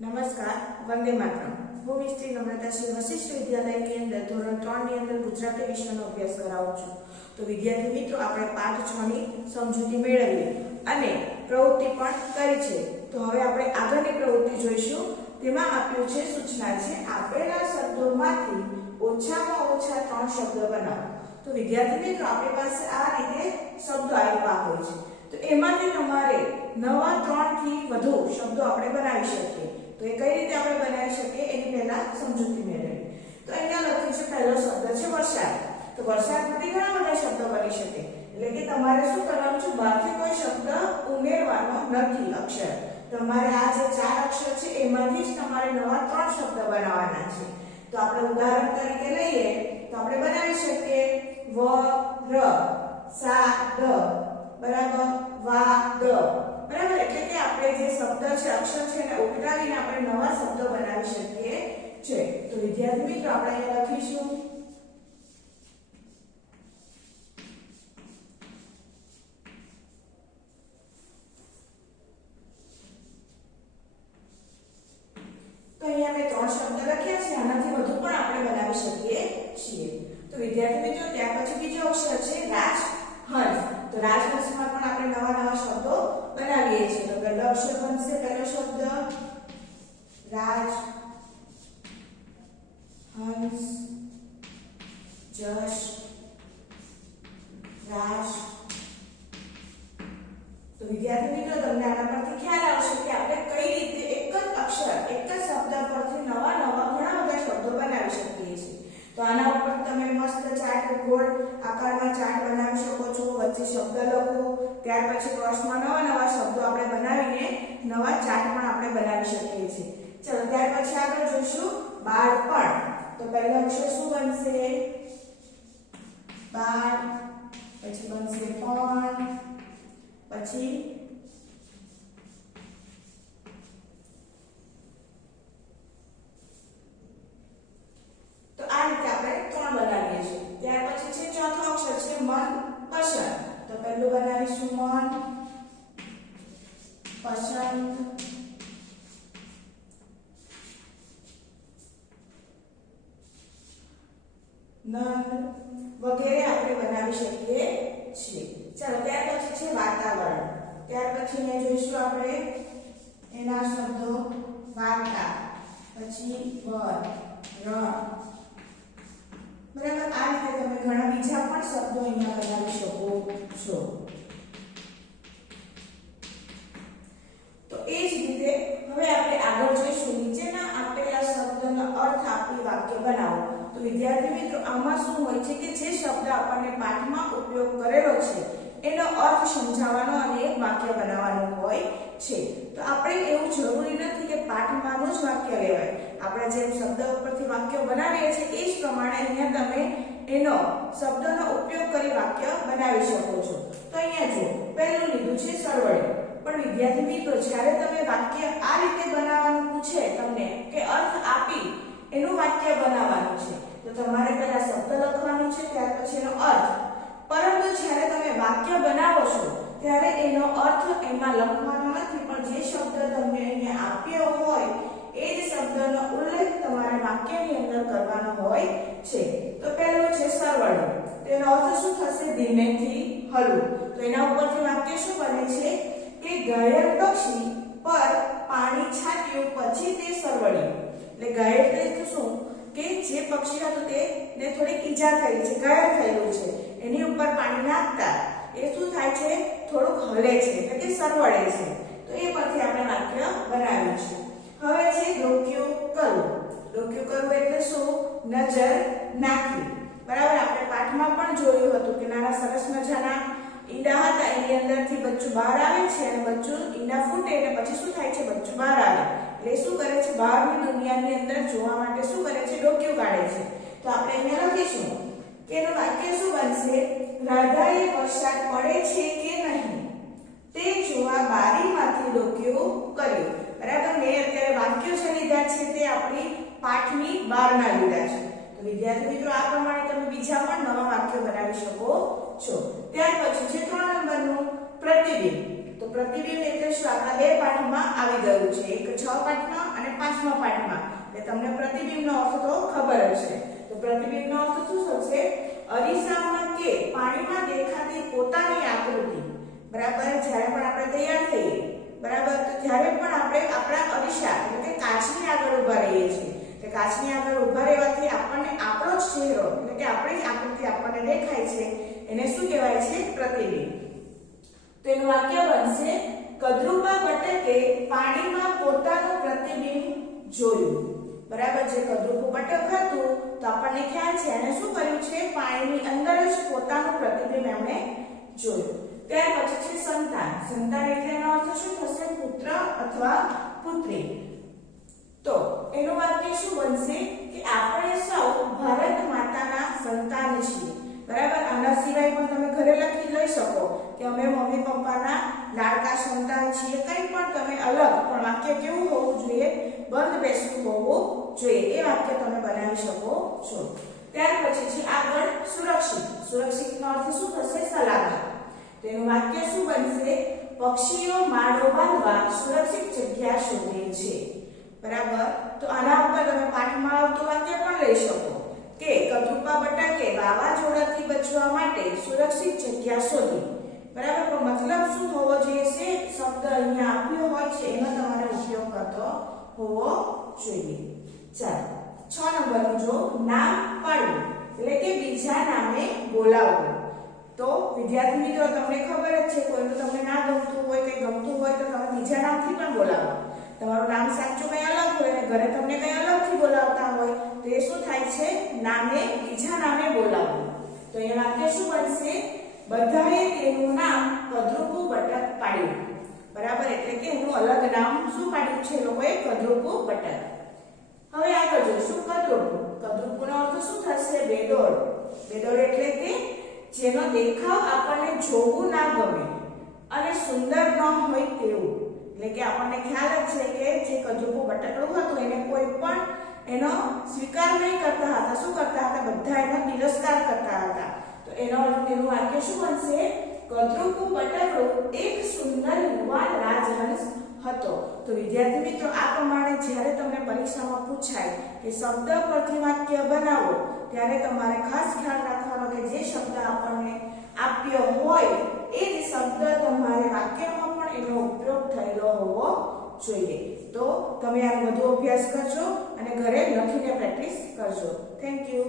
નમસ્કાર, વંદે માતરમ. હું મિસ્ત્રી નમ્રતા શ્રી વશિષ્ઠ વિદ્યાલય કેન્દ્ર ધોરણ ત્રણની અંદર ગુજરાતી વિષયનો અભ્યાસ કરાવું છું. તો વિદ્યાર્થી મિત્રો, આપણે પાઠ છ ની સમજૂતી મેળવીએ અને પ્રવૃત્તિ પણ કરી છે. તો હવે આપણે આગળની પ્રવૃત્તિ જોઈશું. તેમાં આપ્યું છે સૂચના છે, આપેલા શબ્દોમાંથી ઓછામાં ઓછા ત્રણ શબ્દ બનાવો. તો વિદ્યાર્થી મિત્રો, આપણી પાસે આ રીતે શબ્દો આવ્યા હોય છે. તો એમાંથી તમારે નવા ત્રણથી વધુ શબ્દો આપણે બનાવી શકીએ. તો એ કઈ રીતે આપણે બનાવી શકીએ? એની પહેલા સમજૂતી મેળવીએ તો અહીંયા લખ્યું છે, પહેલો શબ્દ છે વરસાદ. તો વરસાદમાંથી ઘણા બધા શબ્દો બની શકે. એટલે કે તમારે શું કરવાનું છે? બહારથી કોઈ શબ્દ ઉમેરવાનો નથી અક્ષર. તમારે આ જે ચાર અક્ષર છે, એમાંથી જ તમારે નવા ત્રણ શબ્દ બનાવવાના છે. તો આપણે ઉદાહરણ તરીકે લઈએ, તો આપણે બનાવી શકીએ, વ, ર, સા દ બરાબર? વા, દ. બરાબર, એટલે કે આપણે જે શબ્દ છે, અક્ષર છે એને ઉલટાવીને આપણે નવા શબ્દો બનાવી શકીએ છે. તો વિદ્યાર્થી મિત્રો, આપણે અહીંયા લખીશું. તો અહીંયા મેં ત્રણ શબ્દ લખ્યા છે, આનાથી વધુ પણ આપણે બનાવી શકીએ છીએ. તો વિદ્યાર્થી મિત્રો, ત્યાર પછી બીજો અક્ષર છે રાજ હંસ તો રાજહંસમાં પણ આપણે નવા નવા શબ્દો બનાવીએ છીએ. તો પહેલો અક્ષર બનશે, પહેલો શબ્દ રાજ, હંસ, જશ, રાજ. તો વિદ્યાર્થી મિત્રો, તમને આના પરથી ખ્યાલ આવશે કે આપણે કઈ રીતે એક જ અક્ષર, એક જ શબ્દ પરથી નવા નવા ઘણા બધા શબ્દો બનાવી શકીએ છીએ. તો આના ઉપર તમે મસ્ત ચાર્ટ ગોળ આકારમાં ચાર્ટ બનાવી શકો છો, વચ્ચે શબ્દ લખો ત્યાર પછી ક્રોસમાં નવા નવા શબ્દો આપણે બનાવીને નવા ચાર્ટ પણ આપણે બનાવી શકીએ છીએ. ચલો, ત્યાર પછી આગળ જોઈશું બાળપણ. તો પહેલો અક્ષર શું બનશે? બાળ, પછી બનશે પણ, પછી તો આ રીતે આપણે ત્રણ બનાવીએ છીએ ત્યાર પછી છે ચોથો અક્ષર છે મન પસંદ તો પહેલું બનાવીશું મન પસંદ નંદ વગેરે આપણે શકીએ છીએ. ચાલો, ત્યાર પછી છે વાતાવરણ. ત્યાર પછી ને જોઈશું આપણે એના શબ્દો વાર્તા, પછી વર, રણ. બરાબર? આ રીતે તમે ઘણા બીજા પણ શબ્દો અહીંયા બનાવી શકો છો તો એ જ રીતે હવે આપણે આગળ જોઈશું નીચેના આપેલા શબ્દનો અર્થ આપી વાક્ય બનાવો તો વિદ્યાર્થી મિત્રો, આમાં શું હોય છે કે જે શબ્દ આપણને પાઠમાં ઉપયોગ કરેલો છે, એનો અર્થ સમજાવવાનો અને એક વાક્ય બનાવવાનું હોય છે. તો આપણે એવું જરૂરી નથી કે પાઠમાંનું જ વાક્ય લેવાય. આપણે જેમ શબ્દ ઉપરથી વાક્ય બનાવીએ છીએ, એ જ પ્રમાણે અહીંયા તમે એનો, શબ્દનો ઉપયોગ કરી વાક્ય બનાવી શકો છો. તો અહીંયા જુઓ, પહેલું લીધું છે સરવળી. પણ વિદ્યાર્થી મિત્રો, જ્યારે તમે વાક્ય આ રીતે બનાવવાનું પૂછે તમને, કે અર્થ આપી, એનું વાક્ય બનાવવાનું છે. તો તમારે પહેલા શબ્દ લખવાનો છે, ત્યાર પછી એનો અર્થ. પરંતુ જ્યારે તમે વાક્ય બનાવો છો, ત્યારે એનો અર્થ એમાં લખવાનો નથી, પણ જે શબ્દ તમને અહીંયા આપ્યો હોય, એ જ શબ્દનો ઉલ્લેખ તમારે વાક્યની અંદર કરવાનો હોય છે. તો પહેલો છે સરવાળો. તેનો અર્થ શું થશે? ધીમેથી હલવું તો એના ઉપરથી વાક્ય શું બને છે? કે ઘાયલ પક્ષી પર પાણી છાટ્યું, પછી તે સરવળ્યું એટલે ઘાયલ એટલે શું? કે જે પક્ષી હતું તેને થોડીક ઈજા થઈ છે, ઘાયલ થયેલું છે. એની ઉપર પાણી નાખતા એ શું થાય છે? થોડુંક હલે છે, એટલે કે સરવળે છે. તો એ પરથી આપણે વાક્ય બનાવ્યું છે. હવે છે ડોક્યું કરવું ડોક્યું કરવું એટલે શું? નજર નાખવી. બરાબર, આપણે પાઠમાં પણ જોયું હતું કે નાના સરસ મજાના ઈંડા હતા, એની અંદરથી બચ્ચું બહાર આવે છે અને બચ્ચું ઈંડા ફૂટે, એટલે પછી શું થાય છે? બચ્ચું બહાર આવે. એટલે શું કરે છે? બહારની દુનિયાની અંદર જોવા માટે શું કરે છે? ડોક્યું કાઢે છે. તો આપણે અહીંયા લખીશું કે એનું વાક્ય શું બનશે? રાધાએ વરસાદ પડે છે કે નહીં? તે જોવા બારીમાંથી ડોકિયો કર્યું. બરાબર? મેં અત્યારે વાક્યો જે લીધા છે તે આપણી પાઠની બહારના લીધા છે. તો વિદ્યાર્થી મિત્રો, આ પ્રમાણે તમે બીજા પણ નવા વાક્યો બનાવી શકો છો. ત્યાર પછી છે ત્રણ નંબરનું પ્રતિબિંબ. તો પ્રતિબિંબ એટલે આપણા બે પાઠમાં આવી ગયું છે. એક છ પાઠમાં અને પાંચમા પાઠમાં. એટલે તમને પ્રતિબિંબનો અર્થ તો ખબર છે. તો પ્રતિબિંબનો અર્થ શું થશે? અરીસામાં કે પાણીમાં દેખાતી પોતાની આકૃતિ. બરાબર? જ્યારે પણ આપણે તૈયાર થઈએ. બરાબર? તો જ્યારે પણ આપણે આપણા અરીસા, એટલે કે કાચની આગળ ઊભા રહીએ છીએ. એટલે કાચની આગળ ઊભા રહેવાથી આપણને આપણો જ ચહેરો, એટલે કે આપણી આકૃતિ આપણને દેખાય છે. એને શું કહેવાય છે? પ્રતિબિંબ. તો એનું વાક્ય બનશે, કદરૂપા બટકે પાણીમાં પોતાનું પ્રતિબિંબ જોયું. બરાબર જે કદરૂપું પટક હતું, તો આપણને ખ્યાલ છે એને શું કર્યું છે? પાણીની અંદર જ પોતાનું પ્રતિબિંબ એમણે જોયું. ત્યાર પછી છે સંતાન. સંતાન એટલે એનો અર્થ શું થશે? પુત્ર અથવા પુત્રી. તો એનું વાક્ય શું બનશે? કે આપણે સૌ ભારત માતાના સંતાન છીએ. બરાબર? આના સિવાય પણ તમે કે અમે મમ્મી પપ્પાના લાડકા સંતાન છીએ. કંઈ પણ તમે અલગ પણ વાક્ય કેવું હોવું જોઈએ? બંધ બેસતું હોવું જોઈએ. એ વાક્ય તમે બનાવી શકો છો. ત્યાર પછી છે આગળ સુરક્ષિત. સુરક્ષિતનો અર્થ શું થશે? સલામત. તેનું વાક્ય શું બનશે? પક્ષીઓ માળો બાંધવા સુરક્ષિત જગ્યા શોધે છે. બરાબર? તો આના ઉપર તમે પાઠમાં આવતું વાક્ય પણ લઈ શકો કે કદરૂપા બટાકે વાવાઝોડાથી બચવા માટે સુરક્ષિત જગ્યા શોધી. બરાબર? પણ મતલબ શું હોવો જોઈએ? છે શબ્દ અહીંયા આપ્યો હોય છે, એનો તમારે ઉપયોગ કરતો હોવો જોઈએ. ચાલો, છ નંબરનું જો, નામ પાડવું, એટલે કે બીજા નામે બોલાવવું. તો વિદ્યાર્થી મિત્રો, તમને ખબર જ છે કોઈનું તમને ના ગમતું હોય કે ગમતું હોય, તો તમે બીજા નામથી પણ બોલાવો. તમારું નામ સાચું કંઈ અલગ હોય અને ઘરે તમને કંઈ અલગથી બોલાવતા હોય, તો એ શું થાય છે? નામે, બીજા નામે બોલાવવું તો એ વાક્ય શું બનશે બધાએ તેનું નામ કદરૂપું બટક પાડ્યું. બરાબર? એટલે કે એનું અલગ નામ શું પાડ્યું છે? લોકોએ કદરૂપું બટક. હવે આગળ જોઈશું કદરૂપું. કદરૂપુનો અર્થ શું થશે? બેડોર બેદોડ એટલે કે જેનો દેખાવ આપણને જોવું ના ગમે અને સુંદર ન હોય તેવું. એટલે કે આપણને ખ્યાલ જ છે કે જે કદરૂપું બટકડું હતું, એને કોઈ પણ એનો સ્વીકાર નહીં કરતા હતા. શું કરતા હતા? બધા એનો તિરસ્કાર કરતા હતા. એનો તેનું વાક્ય શું બનશે કદરૂપું પટરો એક સુંદર યુવાન રાજહંસ હતો તો વિદ્યાર્થી મિત્રો, આ પ્રમાણે જ્યારે તમને પરીક્ષામાં પૂછાય કે શબ્દ પરથી વાક્ય બનાવો, ત્યારે તમારે ખાસ ખ્યાલ રાખવાનો કે જે શબ્દ આપણને આપ્યો હોય, એ જ શબ્દ તમારે વાક્યમાં પણ એનો ઉપયોગ થયેલો હોવો જોઈએ. તો તમે આ વધુ અભ્યાસ કરજો અને ઘરે લખીને પ્રેક્ટિસ કરજો. Thank you